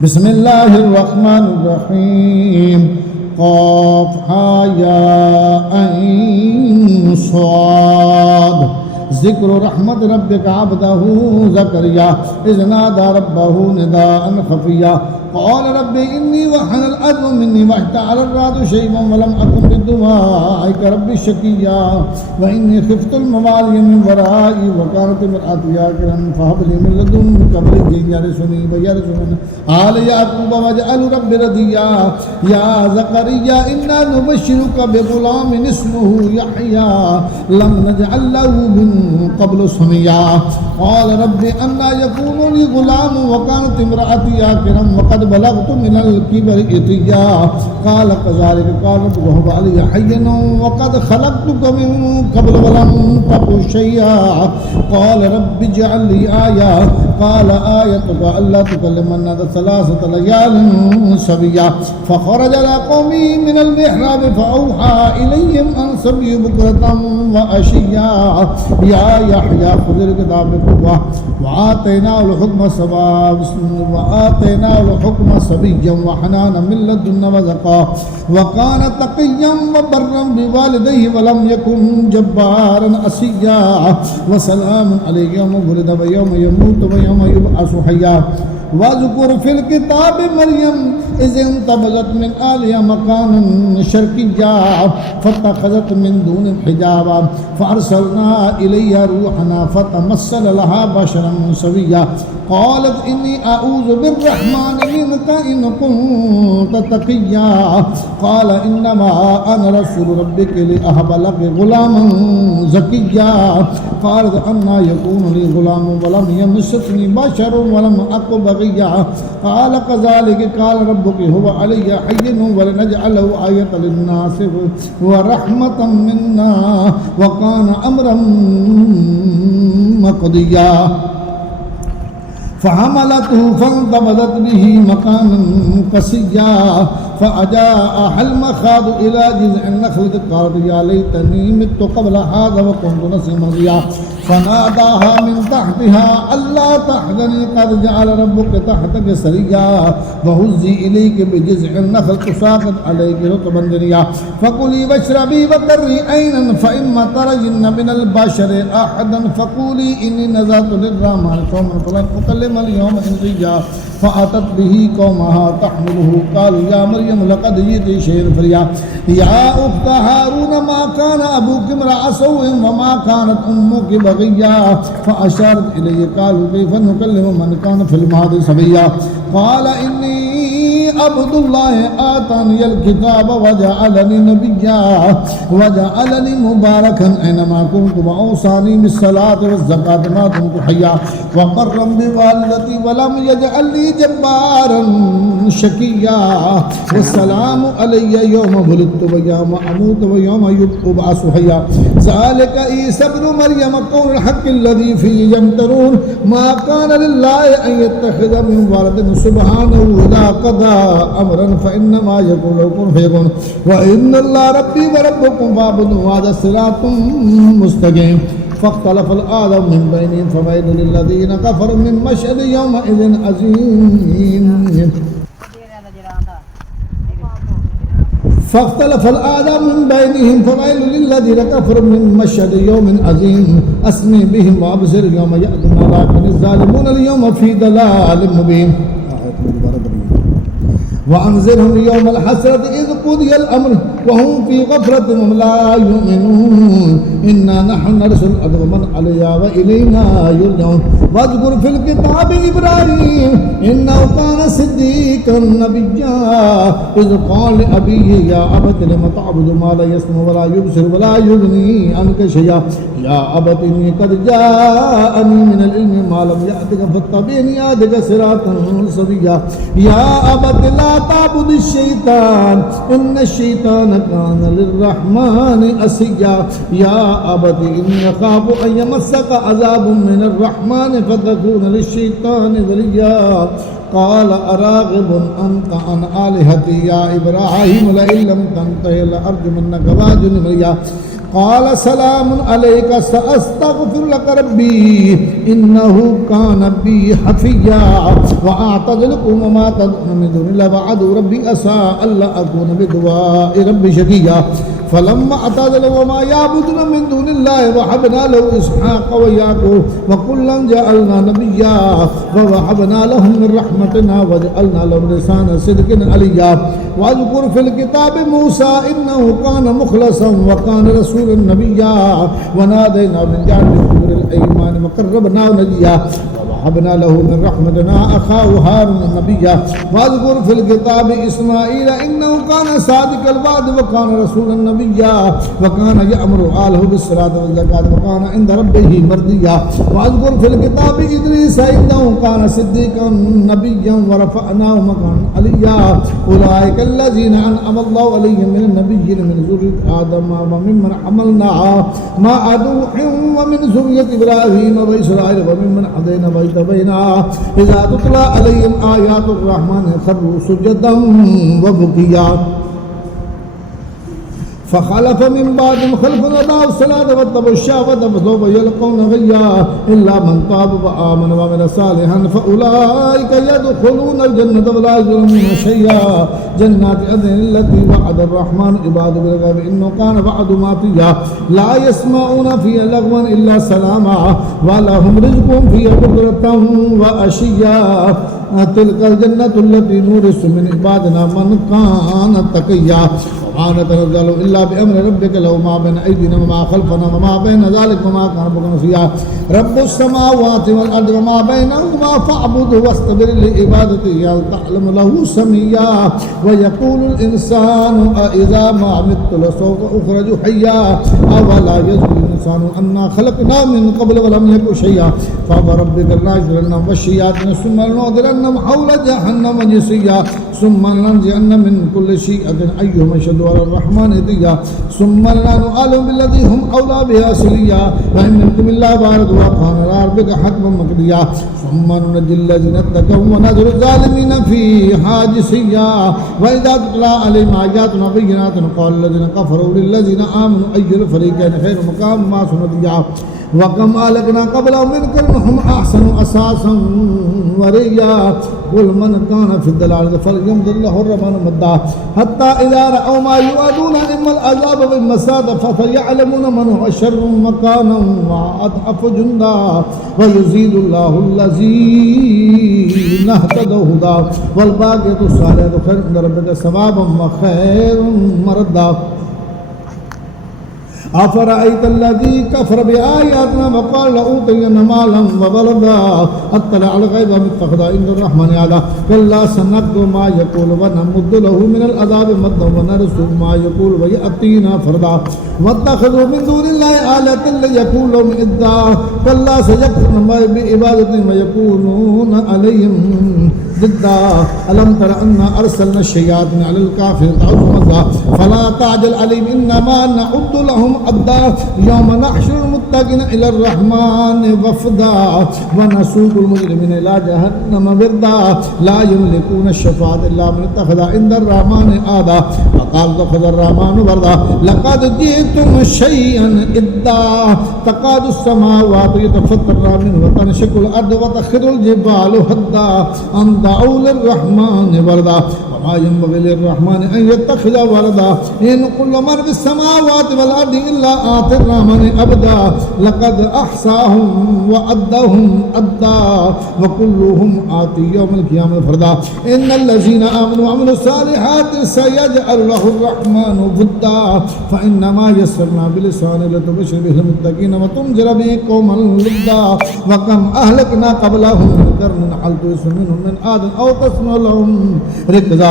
بسم الله الرحمن الرحيم قاف ها يا عين صاد ذكر رحمت ربك عبده زكريا إذ نادى ربه نداء خفيا قال رب إني وحن العظم مني واشتعل الرأس شيبا ولم أكن بدعائك رب شقيا وإني خفت الموالي من ورائي وكانت امرأتي عاقرا فهب لي من لدنك وليا يرثني ويرث من آل يعقوب واجعل رب رضيا يا زكريا إنا نبشرك بغلام اسمه يحيى لم نجعل له من قبل سميا قال رب أنى يكون لي غلام وكانت امرأتي عاقرا وقد بلغت من الكبر عتيا قال كذلك قال وهب علي حين وقد خلقتك من قبل ولم تك شيئا قال رب اجعل لي آية قال آيتك ألا تكلم الناس ثلاثة ليال سويا فخرج على قومه من المحراب فأوحى إليهم أن سبحوا بكرة وعشيا يا يحيى خذ الكتاب بقوة وآتيناه الحكم صبيا وحنانا من لدنا وزكاة وكان تقيا وبرا بوالديه ولم يكن جبارا عصيا وسلام عليه يوم ولد ويوم يموت ويوم يبعث حيا واذكر في الكتاب مريم إذ انتبذت من آلها مكانا شرقيا فاتخذت من دون حجابا فأرسلنا إليها روحنا فتمثل لها بشرا سويا قالت إني أعوذ بالرحمن منك إن كنت تقيا قال إنما أنا رسول ربك لأهب لك غلاما زكيا قالت أنى يكون لي غلام ولم يمسسني بشر ولم أك بغيا قال كذلك قال ربك هو علي حين ولنجعله آية للناس ورحمة منا وكان أمرا مقضيا فحملته فانتبذت به مكانا قصيا فأجاءها المخاض إلى جذع النخلة قالت يا ليتني مت قبل هذا وكنت نسيا منسيا فناداها من تحتها ألا تحزني قد جعل ربك تحتك سريا وهزي إليك بجذع النخل تساقط عليك رطبا جنيا فكلي واشربي وقري عينا فإما ترين من البشر أحدا فقولي إني نذرت للرحمن صوما فلن أكلم اليوم إنسيا فأتت به قومها تحمله قالوا يا مريم لقد جئت شيئا فريا يا أخت هارون ما كان أبوك امرأ سوء وما كانت أمك بغيا فأشارت إليه قالوا كيف نكلم من كان في المهد صبيا قال إني عبد الله آتاني الكتاب وجعلني نبيا وجعلني مباركا أينما كنت وأوصاني بالصلاة والزكاة ما كنت حيا وبرا بوالدتي ولم يجعل لي جبارا شقيا والسلام علي يوم ولدت ويوم أموت ويوم يبعث حيا ذلك عيسى ابن مريم قول الحق الذي فيه يمترون ما كان لله أن يتخذ من ولد سبحانه إذا قضى أمرا فإنما يقول له كن فيكون وإن الله ربي وربكم فاعبدوه هذا صراط مستقيم فاختلف الآدم من بينهم فويل للذين كفروا من مشهد يومئذ عظيم فاختلف الآدم من بينهم فويل للذين كفروا من مشهد يوم عظيم أسمي بهم وأبصر يوم يأتون ولكن الظالمون اليوم في ضلال مبين وأنذرهم يوم الحسرة إذ قضي الأمر وهم في غفلة وهم لا يؤمنون إنا نحن نرسل الأرض من عليها وإلينا يرجعون واذكر في الكتاب إبراهيم إنه كان صديقا نبيا إذ قال لأبيه يا أبت لم تعبد ما لا يسمع ولا يبصر ولا يغني عنك شيئا يا أبت إني قد جاءني من العلم ما لم يأتك فاتبعني أهدك صراطا سويا يا أبت لا تعبد الشيطان إن الشيطان كان للرحمن عصيا يا أبت إني أخاف أن يمسك عذاب من الرحمن فتكون للشيطان وليا قال أراغب أنت عن آلهتي يا إبراهيم لئن لم تنته لأرجمنك واهجرني مليا قال سلام عليك سأستغفر لك ربي إنه كان بي حفيا وأعتزلكم وما تدعون من دون الله وأدعو ربي عسى ألا أكون بدعاء ربي شقيا فلما اعتزلوا وما يعبدون من دون الله وهبنا له إسحاق ويعقوب وكلا جعلنا نبيا ووهبنا لهم من رحمتنا وجعلنا لهم لسان صدق عليا واذكر في الكتاب موسى إنه كان مخلصا وكان رسولا نبيا ونادينا من جانب الطور الأيمان وقربناه نجيا ووهبنا له من رحمتنا أخاه هارون نبيا واذكر في الكتاب إسماعيل إنه كان صادق الوعد وكان رسولا نبيا وكان يأمر أهله بالصلاة والزكاة وكان عند ربه مرضيا واذكر في الكتاب إدريس إنه كان صديقا نبيا ورفعناه مكانا عليا أولئك الذين أنعم الله عليهم من النبيين من ذرية آدم وممن حملنا مع نوح ومن ذرية إبراهيم وإسرائيل وممن هدينا واجتبينا إذا تتلى عليهم آيات الرحمن خروا سجدا وبكيا فخلف من بعدهم خلف أضاعوا الصلاة واتبعوا الشهوة فسوف يلقون غيا إلا من تاب وآمن وعمل صالحا فأولئك يدخلون الجنة ولا يظلمون شيئا جنات عدن التي وعد الرحمن عباده بالغيب إنه كان وعده ماتيا لا يسمعون فيها لغوا إلا سلاما ولهم رزقهم فيها بكرة وعشيا تلك الجنة التي نورث من عبادنا من كان تقيا وما نتنزل إلا بأمر ربك له ما بين أيدينا وما خلفنا وما بين ذلك وما كان ربك نسيا رب السماوات والأرض وما بينهما فاعبده واصطبر لعبادته هل تعلم له سميا ويقول الإنسان أإذا ما مت لسوف أخرج حيا أولا يذكر الإنسان أنا خلقناه من قبل ولم يكن شيئا فوربك لنحشرنهم والشياطين ثم لنحضرنهم حول جهنم جثيا ثم لننزعن من كل شيئة أيهم أشد على الرحمن عتيا ثم لنعلم بالذي هم أولى بها سليا وإن منكم إلا واردها وكان على ربك حتما مقضيا ثم ننجي الذين اتقوا ونذر الظالمين فيها جثيا وإذا تتلى عليهم آياتنا بينات قال الذين كفروا للذين آمنوا أي الفريقين خير مقام ما سنديا وكم أهلكنا قبلهم من قرن هم أحسن أساسا ورئيا قل من كان في الضلال فليمدد له الرحمن مدا حتى إذا رأوا ما يوعدون إما العذاب وإما السعادة فسيعلمون من هو شر مكانا وأضعف جندا ويزيد الله الذين اهتدوا هدى والباقيات الصالحات خير عند ربك ثوابا وخير مردا أفرأيت الذي كفر بآياتنا وقال لأوتين مالا وولدا أطلع الغيب أم اتخذ عند الرحمن عهدا كلا سنكتب ما يقول ونمد له من العذاب مدا ونرثه ما يقول ويأتينا فردا واتخذوا من دون الله آلهة ليكون لهم عدا كلا سيكفرون بعبادتهم ويكونون عليهم ضدا ألم تر أنا أرسلنا الشياطين على الكافرين تعوذ مزا فلا تعجل عليهم إنما نعد لهم عدا يوم نحشر المتقين إلى الرحمن وفدا ونسوق المجرمين إلى جهنم وردا لا يملكون الشفاعة إلا من اتخذ عند الرحمن عهدا وقال اتخذ الرحمن وردا لقد جئتم شيئا إدا تكاد السماوات يتفطرن منه وتنشق الأرض وتخر الجبال هدا أن دعوا للرحمن ولدا وما ينبغي للرحمن أن يتخذ ولدا إن كل من في السماوات والأرض إلا آتي الرحمن عبدا لقد أحصاهم وعدهم عدا وكلهم آتي يوم القيامة فردا إن الذين آمنوا وعملوا الصالحات سيجعل له الرحمن ودا فإنما يسرنا بلسان لتبشر به المتقين وتنذر به قوما لدا وكم أهلكنا قبلهم من قرن هل تحس منهم من عاد أو تسمع لهم ركزا